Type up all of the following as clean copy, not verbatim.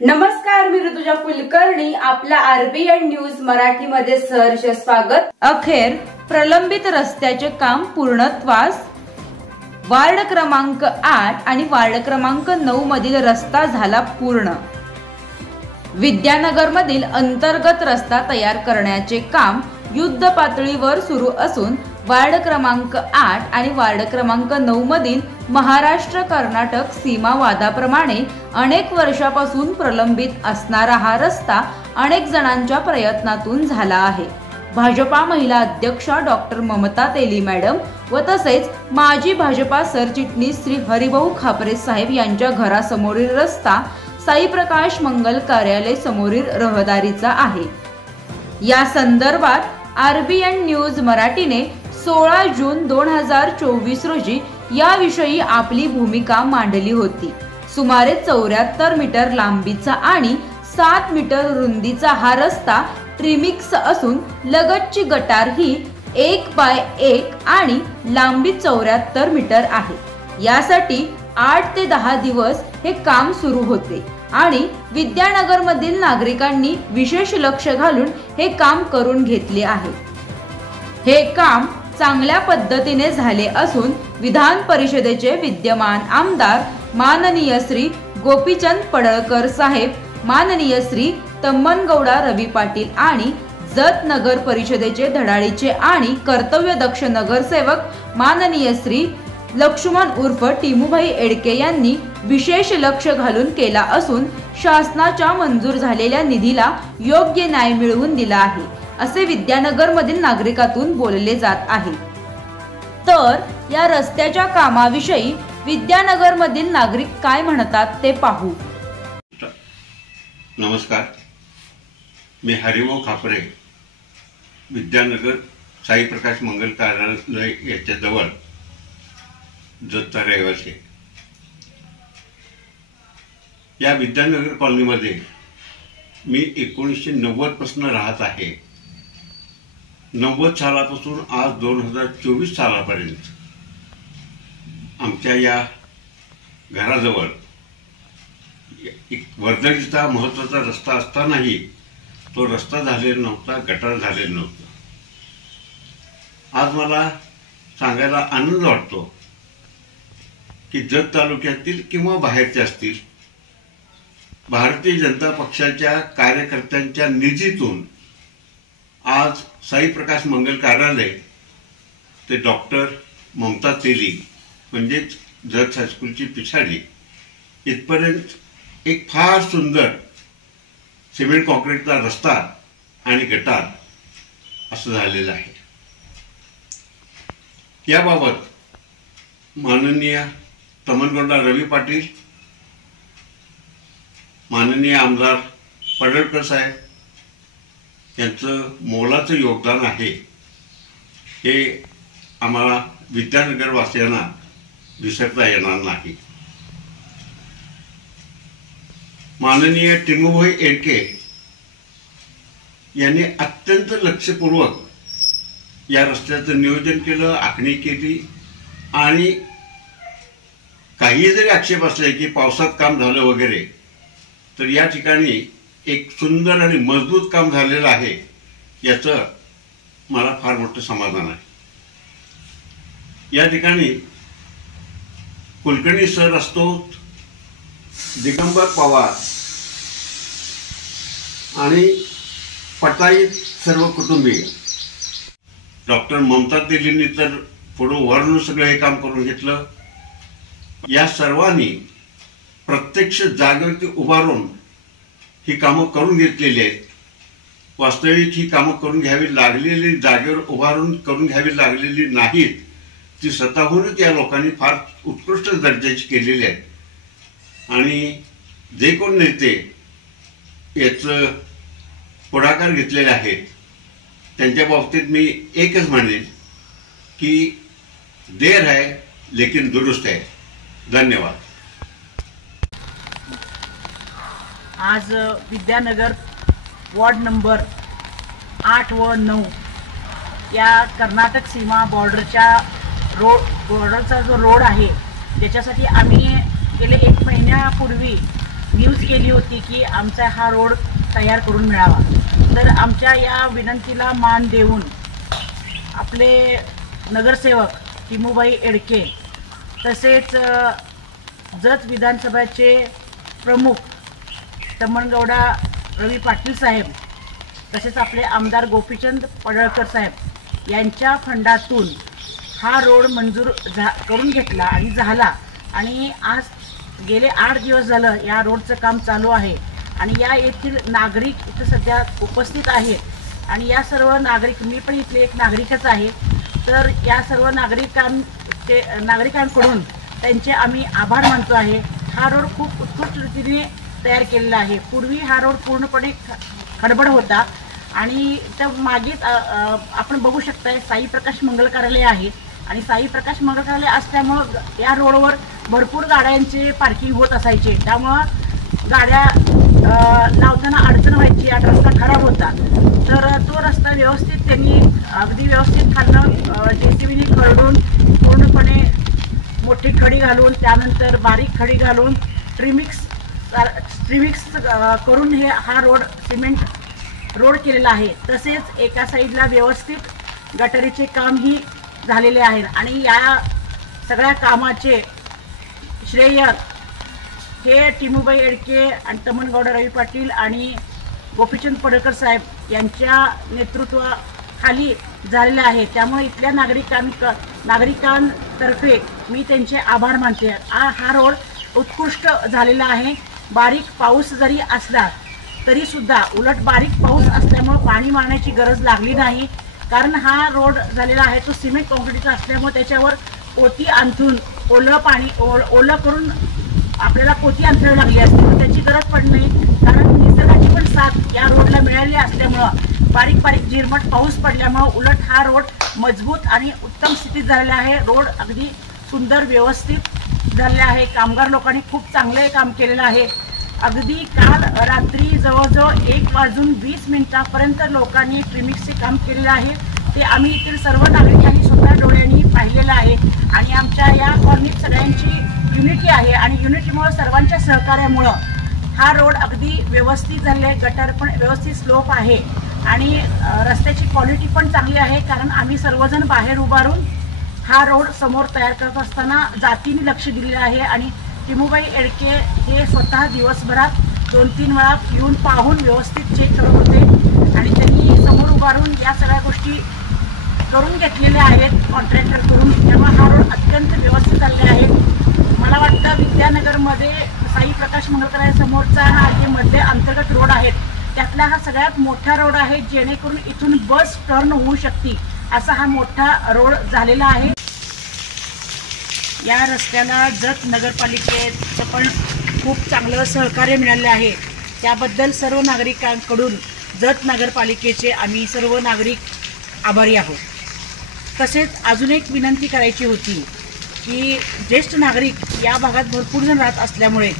नमस्कार, मी ऋतुजा कुलकर्णी. आपल्या RBN news मराठीमध्ये सहर्ष स्वागत. अखेर प्रलंबित रस्त्याचे काम पूर्णत्वास. वार्ड क्रमांक 8 आणि वार्ड क्रमांक 9 मधील रस्ता झाला पूर्ण. विद्यानगर मधील अंतर्गत रस्ता तयार करण्याचे काम युद्ध पातळीवर सुरू असून वार्ड क्रमांक 8 आणि वार्ड क्रमांक 9 मधील महाराष्ट्र कर्नाटक सीमा वादाप्रमाणे अनेक वर्षापासून प्रलंबित असणारा हा रस्ता अनेक जणांच्या प्रयत्नातून झाला आहे. भाजपा महिला अध्यक्षा डॉक्टर ममता तेली मॅडम व तसेच माजी भाजपा सरचिटणीस श्री हरिभाऊ खापरे साहेब यांच्या घरासमोरील रस्ता साई प्रकाश मंगल कार्यालय समोरील रहदारीचा आहे. या संदर्भात आरबीएन न्यूज मराठीने 16 जून 2024 रोजी याविषयी आपली भूमिका मांडली होती. सुमारे 74 मीटर लांबीचा आणि 7 मीटर रुंदीचा हा रस्ता ट्रिमिक्स असून लगतची गटार ही 1 बाय 1 आणि लांबी 74 मीटर आहे. यासाठी 8 ते 10 दिवस हे काम सुरू होते आणि विद्यानगर मधील नागरिकांनी विशेष लक्ष घालून हे काम करून घेतले आहे. हे काम चांगल्या पद्धतीने झाले असून विधान परिषदेचे विद्यमान आमदार माननीय श्री गोपीचंद पडळकर साहेब, माननीय श्री तम्मनगौडा रवी पाटील आणि जत नगर परिषदेचे धडाडीचे आणि कर्तव्यदक्ष नगरसेवक माननीय श्री लक्ष्मण उर्फ टिमूभाई एडके यांनी विशेष लक्ष घालून केला असून शासनाच्या मंजूर झालेल्या निधीला योग्य न्याय मिळवून दिला आहे असे विद्यानगर मधील नागरिकातून बोलले जात आहे. तर या रस्त्याच्या कामाविषयी विद्यानगर मधील नागरिक काय म्हणतात ते पाहू. नमस्कार, मी हरिभाऊ खापरे, विद्यानगर साई प्रकाश मंगल कार्यालय याच्या जवळ जतचा रहिवासी. या विद्यानगर कॉलनीमध्ये मी 1990 पासून राहत आहे. 90 सालापासून आज 2024 सालापर्यंत आमच्या या घराजवळ एक वर्दळीचा महत्त्वाचा रस्ता असतानाही तो रस्ता झालेला नव्हता, गटार झालेला नव्हतं. आज मला सांगायला आनंद वाटतो की जत तालुक्यातील किंवा बाहेरचे असतील, भारतीय जनता पक्षाच्या कार्यकर्त्यांच्या निधीतून आज साई प्रकाश मंगल कार्यालय ते डॉक्टर ममता तेली म्हणजेच जत हायस्कूलची पिछाडी इथपर्यंत एक फार सुंदर सिमेंट कॉन्क्रीटचा रस्ता आणि गटार असं झालेलं आहे. याबाबत माननीय तम्मनगौडा रवी पाटील, माननीय आमदार पडळकर साहेब यांचं मोलाचं योगदान आहे हे आम्हाला विद्यानगर वासियांना विसरता येणार नाही. माननीय टिमूभाई एडके यांनी अत्यंत लक्षपूर्वक या रस्त्याचं नियोजन केलं, आखणी केली आणि काही जरी आक्षेप असले की पावसात काम झालं वगैरे, तर या ठिकाणी एक सुंदर आणि मजबूत काम झालेलं आहे याचं मला फार मोठं समाधान आहे. या ठिकाणी कुलकर्णी सर असतो, दिगंबर पवार आणि पटाईत सर्व कुटुंबीय, डॉक्टर ममता तेलींनी तर पुढं वरून सगळं हे काम करून घेतलं. या सर्वांनी प्रत्यक्ष जागेवरती उभारून ही कामं करून घेतलेली आहेत. वास्तविक ही कामं करून घ्यावी लागलेली, जागेवर उभारून करून घ्यावी लागलेली नाहीत, ती स्वतःहूनच या लोकांनी फार उत्कृष्ट दर्जाची केलेली आहेत. आणि जे कोण नेते याचं पुढाकार घेतलेले आहेत त्यांच्या बाबतीत मी एकच म्हणेन की देर है लेकिन दुरुस्त है. धन्यवाद. आज विद्यानगर वॉर्ड नंबर 8 व 9 या कर्नाटक सीमा बॉर्डरचा जो रोड आहे त्याच्यासाठी आम्ही गेले 1 महिन्यापूर्वी न्यूज केली होती की आमचा हा रोड तयार करून मिळावा. तर आमच्या या विनंतीला मान देऊन आपले नगरसेवक टिमूबाई एडके तसेच जत विधानसभाचे प्रमुख तमणगौडा रवी पाटील साहेब तसेच आपले आमदार गोपीचंद पडळकर साहेब यांच्या फंडातून हा रोड मंजूर करून घेतला आणि झाला. आणि आज गेले 8 दिवस झालं या रोडचं काम चालू आहे. आणि या येथील नागरिक इथं सध्या उपस्थित आहेत आणि या सर्व नागरिक, मी पण इथले एक नागरिकच आहे, तर या सर्व नागरिकांकडून त्यांचे आम्ही आभार मानतो आहे. हा रोड खूप उत्कृष्ट रीतीने तयार केलेला आहे. पूर्वी हा रोड पूर्णपणे खडबड होता आणि त्या मागेच आपण बघू शकताय साई प्रकाश मंगल कार्यालय आहे आणि साई प्रकाश मंगल कार्यालय असल्यामुळं या रोडवर भरपूर गाड्यांचे पार्किंग होत असायचे. त्यामुळं गाड्या लावताना अडचण व्हायची आणि रस्ता खराब होता. तर तो रस्ता व्यवस्थित त्यांनी अगदी व्यवस्थित खालनं JCBने खरडून पूर्णपणे मोठी खडी घालून त्यानंतर बारीक खडी घालून ट्रिमिक्स करून हा रोड सिमेंट रोड केलेला आहे. तसेच एका साईडला व्यवस्थित गटारीचे कामही झालेले आहे आणि या सगळ्या कामाचे श्रेय हे टिमूबाई एडके आणि तमणगौडा रवी पाटील आणि गोपीचंद पडळकर साहेब यांच्या नेतृत्वाखाली झालेले आहे. त्यामुळे इथल्या नागरिकांतर्फे मी त्यांचे आभार मानते. हा रोड उत्कृष्ट झालेला आहे. बारीक पाऊस जरी असला तरीसुद्धा उलट बारीक पाऊस असल्यामुळे पाणी मारण्याची गरज लागली नाही, कारण हा रोड झालेला आहे तो सिमेंट काँक्रीटचा असल्यामुळे त्याच्यावर पोती अंथरून ओलं करून आपल्याला पोती अंथरावी लागली असते, पण त्याची गरज पडली नाही. कारण निसर्गाची पण साथ या रोडला मिळाली असल्यामुळं बारीक झिरमट पाऊस पडल्यामुळं उलट हा रोड मजबूत आणि उत्तम स्थितीत झालेला आहे. रोड अगदी सुंदर व्यवस्थित झालेला आहे. कामगार लोकांनी खूप चांगले काम केलेलं आहे. अगदी काल रात्री जवळजवळ 1:20 लोकांनी ट्रिमिक्सचे काम केलेलं आहे. ते आम्ही येथील सर्व नागरिकांनी स्वतः डोळ्यांनी पाहिलेलं आहे. आणि आमच्या या कॉलनीत सगळ्यांची युनिटी आहे आणि युनिटीमुळे सर्वांच्या सहकार्यामुळं हा रोड अगदी व्यवस्थित झाले आहे. गटार पण व्यवस्थित स्लोप आहे आणि रस्त्याची क्वालिटी पण चांगली आहे, कारण आम्ही सर्वजण बाहेर उभारून हा रोड समोर तयार करत असताना जातीने लक्ष दिलेलं आहे. आणि टिमूबाई एडके हे स्वतः दिवसभरात 2-3 वेळा येऊन पाहून व्यवस्थित चेक करत होते आणि त्यांनी समोर उभारून या सगळ्या गोष्टी करून घेतलेल्या आहेत कॉन्ट्रॅक्टरकडून. त्यामुळे हा रोड अत्यंत व्यवस्थित झालेला आहे. मला वाटतं विद्यानगरमध्ये साई प्रकाश मंगल समोरचा हा जे मध्य अंतर्गत रोड आहेत त्यातला हा सगळ्यात मोठा रोड आहे, जेणेकरून इथून बस टर्न होऊ शकते असा हा मोठा रोड झालेला आहे. या रस्त्याला जत नगरपालिकेचं पण खूप चांगलं सहकार्य मिळालं आहे. त्याबद्दल सर्व नागरिकांकडून जत नगरपालिकेचे आम्ही सर्व नागरिक आभारी आहोत. तसेच अजून एक विनंती करायची होती की ज्येष्ठ नागरिक या भागात भरपूर जण राहत असल्यामुळे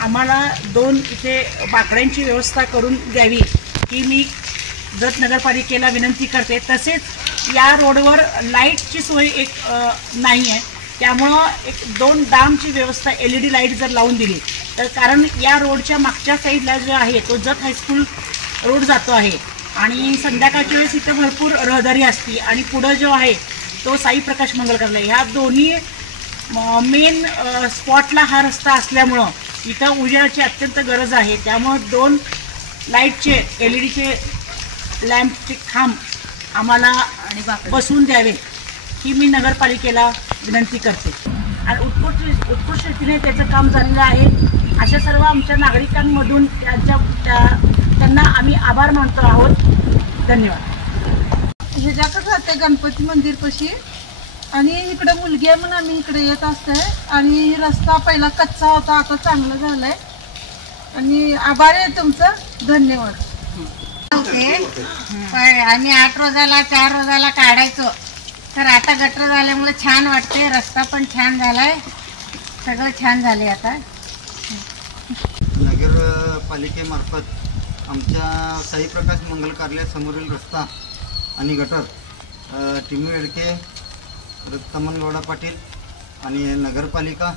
आम्हाला 2 इथे बाकड्यांची व्यवस्था करून द्यावी ही मी जत नगरपालिकेला विनंती करते. तसेच या रोडवर लाईटची सोय नाही आहे, त्यामुळं 2 डामची व्यवस्था LED लाईट जर लावून दिली तर, कारण या रोडच्या मागच्या साईडला जो आहे तो जत हायस्कूल रोड जातो आहे आणि संध्याकाळच्या वेळेस इथं भरपूर रहदारी असते आणि पुढं जो आहे तो साई प्रकाश मंगल कार्यालय, ह्या दोन्ही मेन स्पॉटला हा रस्ता असल्यामुळं इथं उजेडाची अत्यंत गरज आहे. त्यामुळं 2 लाईटचे LEDचे लॅम्पचे खांब आम्हाला बसवून द्यावे ही मी नगरपालिकेला विनंती करते. आणि उत्कृष्ट रीतीने त्याचं काम झालेलं आहे. अशा सर्व आमच्या नागरिकांमधून त्यांना आम्ही आभार मानतो आहोत. धन्यवाद. ह्याच्यातच राहते गणपती मंदिरपाशी आणि इकडे मुलगी आहे म्हणून आम्ही इकडे येत असते. आणि रस्ता पहिला कच्चा होता, आता चांगला झाला आहे आणि आभार आहे तुमचं. धन्यवाद. आम्ही 8 रोजाला 4 रोजाला काढायचो, तर आता गटर झाल्यामुळे छान वाटते. रस्ता पण छान झालाय, सगळं छान झाले. आता नगरपालिकेमार्फत आमच्या साई प्रकाश मंगल कार्यालय समोरील रस्ता आणि गटर टिमू एडके, तमणगौडा पाटील आणि नगरपालिका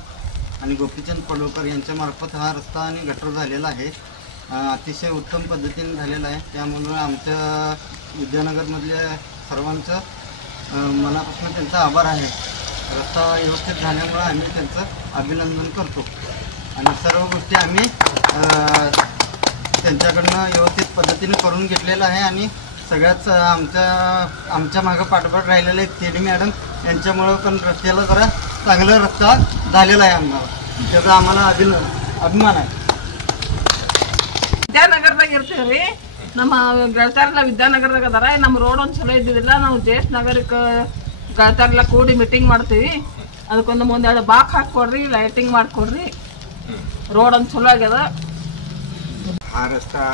आणि गोपीचंद पडळकर यांच्यामार्फत हा रस्ता आणि गटर झालेला आहे. अतिशय उत्तम पद्धतीने झालेला आहे. त्यामुळे आमच्या विद्यानगरमधल्या सर्वांचं मनापासून त्यांचा आभार आहे. रस्ता व्यवस्थित झाल्यामुळे आम्ही त्यांचं अभिनंदन करतो आणि सर्व गोष्टी आम्ही त्यांच्याकडनं व्यवस्थित पद्धतीने करून घेतलेलं आहे. आणि सगळ्याच आमच्या मागं पाठबळ राहिलेले आहेत तेली मॅडम यांच्यामुळं पण रस्त्याला जरा चांगला रस्ता झालेला आहे. आम्हाला त्याचा आम्हाला अभिमान आहे. ವಿದ್ಯಾನಗರದಾಗ ಇರ್ತೀವ್ರಿ. ನಮ್ಮ ಗೆಳತಿಯರೆಲ್ಲ ವಿದ್ಯಾನಗರದಾಗ ಅದಾರ. ನಮ್ಮ ರೋಡ್ ಒಂದು ಚಲೋ ಇದ್ದಿದ್ದಿಲ್ಲ. ನಾವು ಜೇಸ್ ನಗರಕ್ಕೆ ಗೆಳತಿಯರೆಲ್ಲ ಕೂಡಿ ಮೀಟಿಂಗ್ ಮಾಡ್ತೀವಿ. ಅದಕ್ಕೊಂದು ಮುಂದೆರಡು ಬಾಕ್ ಹಾಕೊಡ್ರಿ, ಲೈಟಿಂಗ್ ಮಾಡಿಕೊಡ್ರಿ, रोड ಒಂದು ಚಲೋ ಆಗ್ಯದ. हा रस्ता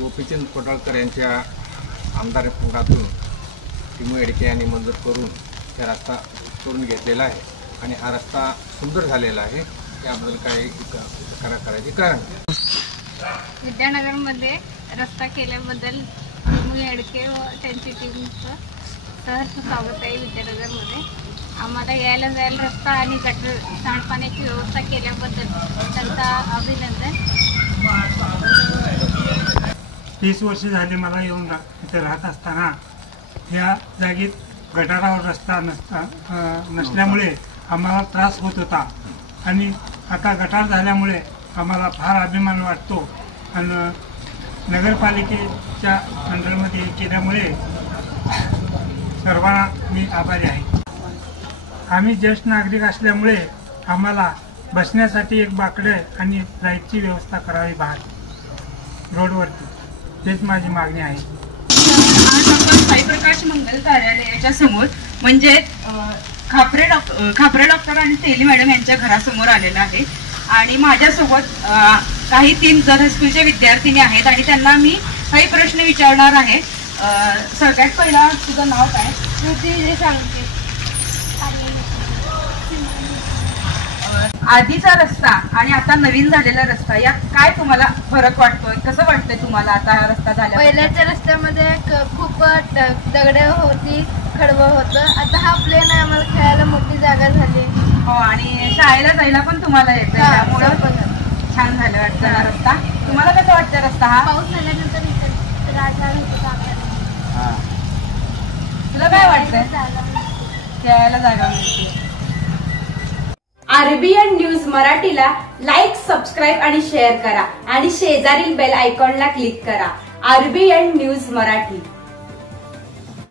गोपीचंद पडळकर यांच्या आमदारपदातून टिमू येडके यांनी मंजूर करून त्या रस्ता करून घेतलेला आहे आणि हा रस्ता सुंदर झालेला आहे. त्याबद्दल काही करायचे कारण विद्यानगरमध्ये रस्ता केल्याबद्दल टिमू येडके व त्यांची टीमचं सहर्ष स्वागत आहे. विद्यानगरमध्ये आम्हाला यायला जायला रस्ता आणि गटर सांडपाण्याची व्यवस्था केल्याबद्दल त्यांचा अभिनंदन. 30 वर्ष झाले मला येऊन इथे राहत असताना या जागेत गटारावर रस्ता नसल्यामुळे आम्हाला त्रास होत होता आणि आता गटार झाल्यामुळे आम्हाला फार अभिमान वाटतो आणि नगरपालिकेच्या मंडळामध्ये केल्यामुळे सर्वांना मी आभारी आहे. आम्ही ज्येष्ठ नागरिक असल्यामुळे आम्हाला बसण्यासाठी एक बाकडे आणि लाईटची व्यवस्था करावी बाहेर रोडवरती, हेच माझी मागणी आहे. आज आपण साईप्रकाश मंगल कार्यालयाच्या समोर म्हणजे खापरे डॉक्टर आणि तेली मॅडम यांच्या घरासमोर आलेला आहे आणि माझ्यासोबत काही 3 जर हायस्कूलच्या विद्यार्थिनी आहेत आणि त्यांना मी काही प्रश्न विचारणार आहे. सगळ्यात पहिला तुझं नाव काय? आधीचा रस्ता आणि आता नवीन झालेला रस्ता यात काय तुम्हाला फरक वाटतोय? कसं वाटतंय तुम्हाला आता हा रस्ता झाला? पहिल्याच्या रस्त्यामध्ये खूप दगडे होती, खडबड होतं. आता हा प्लेन आहे, आम्हाला खेळायला मोठी जागा झाली. हो, आणि शाळेला जायला पण तुम्हाला येतं, त्यामुळं छान झालं वाटतं हा रस्ता. तुम्हाला कसं वाटतं रस्ता हा? पाऊस झाल्यानंतर तुला काय वाटतंय? खेळायला जागा मिळते. आरबीएन न्यूज मराठीला लाईक, सबस्क्राईब आणि शेअर करा आणि शेजारील बेल आयकॉनला क्लिक करा. RBN news Marathi.